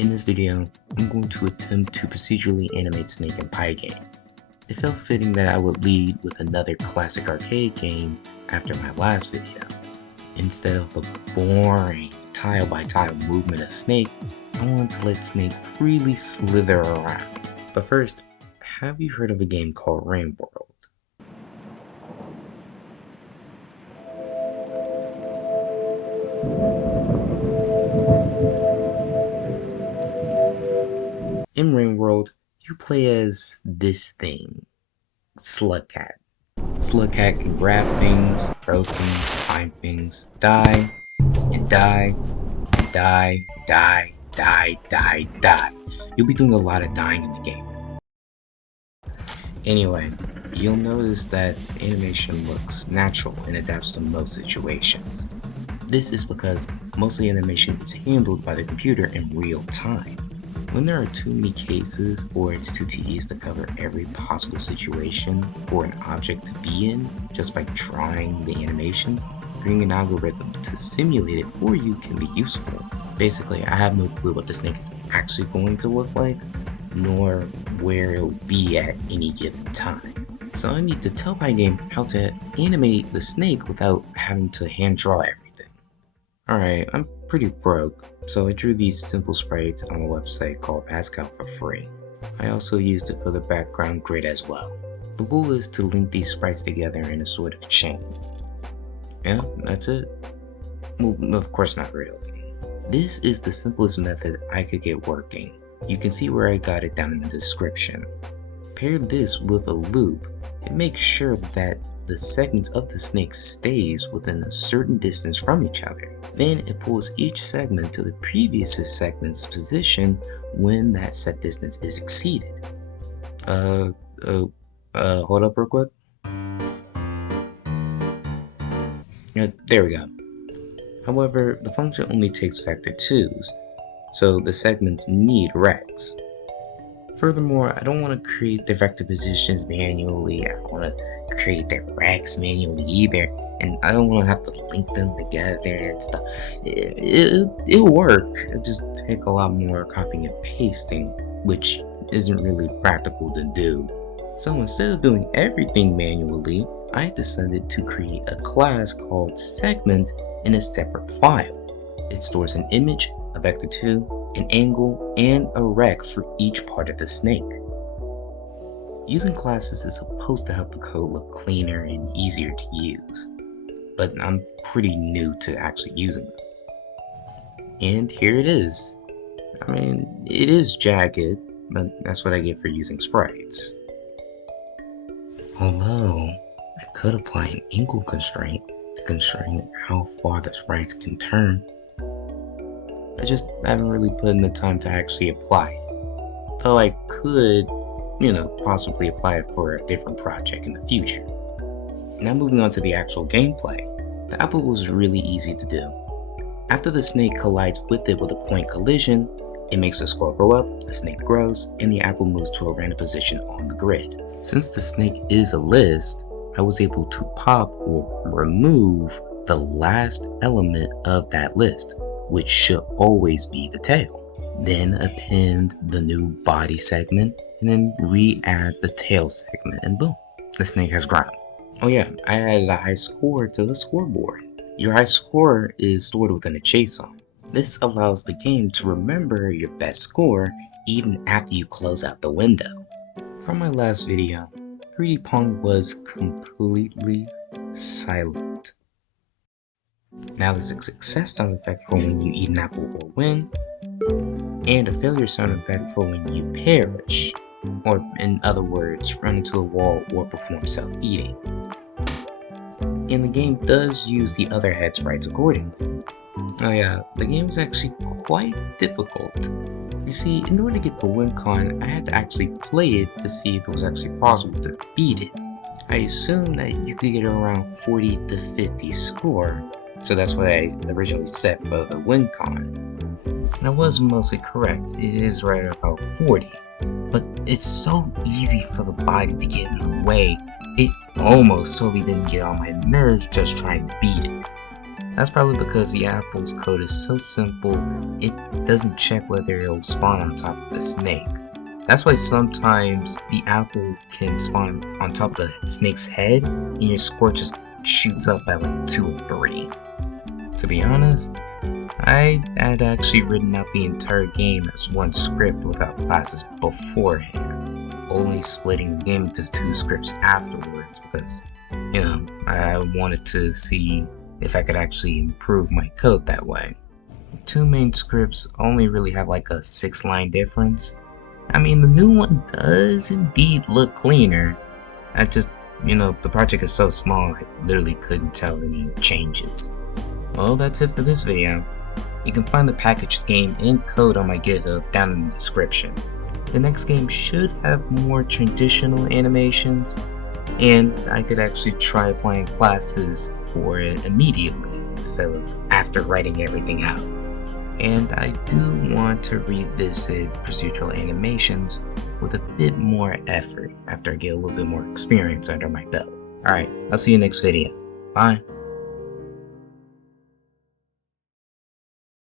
In this video, I'm going to attempt to procedurally animate Snake in Pygame. It felt fitting that I would lead with another classic arcade game after my last video. Instead of the boring tile-by-tile movement of Snake, I wanted to let Snake freely slither around. But first, have you heard of a game called Rimworld? In Rimworld, you play as this thing, Slugcat. Slugcat can grab things, throw things, climb things, die, and die, and die, die, die, die, die. You'll be doing a lot of dying in the game. Anyway, you'll notice that animation looks natural and adapts to most situations. This is because most of the animation is handled by the computer in real time. When there are too many cases or it's too tedious to cover every possible situation for an object to be in just by drawing the animations, creating an algorithm to simulate it for you can be useful. Basically, I have no clue what the snake is actually going to look like, nor where it'll be at any given time. So I need to tell Pygame how to animate the snake without having to hand draw everything. Alright, I'm pretty broke, so I drew these simple sprites on a website called Pascal for free. I also used it for the background grid as well. The goal is to link these sprites together in a sort of chain. Yeah, that's it. Well, of course not really. This is the simplest method I could get working. You can see where I got it down in the description. Pair this with a loop, it makes sure that the segment of the snake stays within a certain distance from each other. Then it pulls each segment to the previous segment's position when that set distance is exceeded. Hold up real quick. There we go. However, the function only takes vector 2's, so the segments need recs. Furthermore, I don't want to create the vector positions manually, I don't want to create their recs manually either, and I don't want to have to link them together and stuff. It'll work, it'll just take a lot more copying and pasting, which isn't really practical to do. So instead of doing everything manually, I decided to create a class called segment in a separate file. It stores an image, a vector 2, an angle, and a rec for each part of the snake. Using classes is supposed to help the code look cleaner and easier to use, but I'm pretty new to actually using them. And here it is. I mean, it is jagged, but that's what I get for using sprites. Although, I could apply an angle constraint to constrain how far the sprites can turn. I just haven't really put in the time to actually apply it. Though I could, possibly apply it for a different project in the future. Now moving on to the actual gameplay. The apple was really easy to do. After the snake collides with it with a point collision, it makes the score go up, the snake grows, and the apple moves to a random position on the grid. Since the snake is a list, I was able to pop or remove the last element of that list, which should always be the tail. Then append the new body segment, and then re-add the tail segment, and boom, the snake has grown. Oh yeah, I added a high score to the scoreboard. Your high score is stored within a JSON. This allows the game to remember your best score even after you close out the window. From my last video, 3D Pong was completely silent. Now there's a success sound effect for when you eat an apple or win, and a failure sound effect for when you perish, or in other words, run into the wall or perform self-eating. And the game does use the other head sprites accordingly. Oh yeah, the game is actually quite difficult. You see, in order to get the win con, I had to actually play it to see if it was actually possible to beat it. I assumed that you could get around 40 to 50 score, so that's what I originally set for the win con. And I was mostly correct, it is right about 40. But it's so easy for the body to get in the way, it almost totally didn't get on my nerves just trying to beat it. That's probably because the apple's code is so simple, it doesn't check whether it'll spawn on top of the snake. That's why sometimes the apple can spawn on top of the snake's head, and your score just shoots up by like 2 or 3. To be honest, I had actually written out the entire game as one script without classes beforehand, only splitting the game into 2 scripts afterwards because, I wanted to see if I could actually improve my code that way. 2 main scripts only really have like a 6-line difference. I mean, the new one does indeed look cleaner. I just, the project is so small, I literally couldn't tell any changes. Well, that's it for this video. You can find the packaged game and code on my GitHub down in the description. The next game should have more traditional animations, and I could actually try applying classes for it immediately instead of after writing everything out. And I do want to revisit procedural animations with a bit more effort after I get a little bit more experience under my belt. Alright, I'll see you next video. Bye.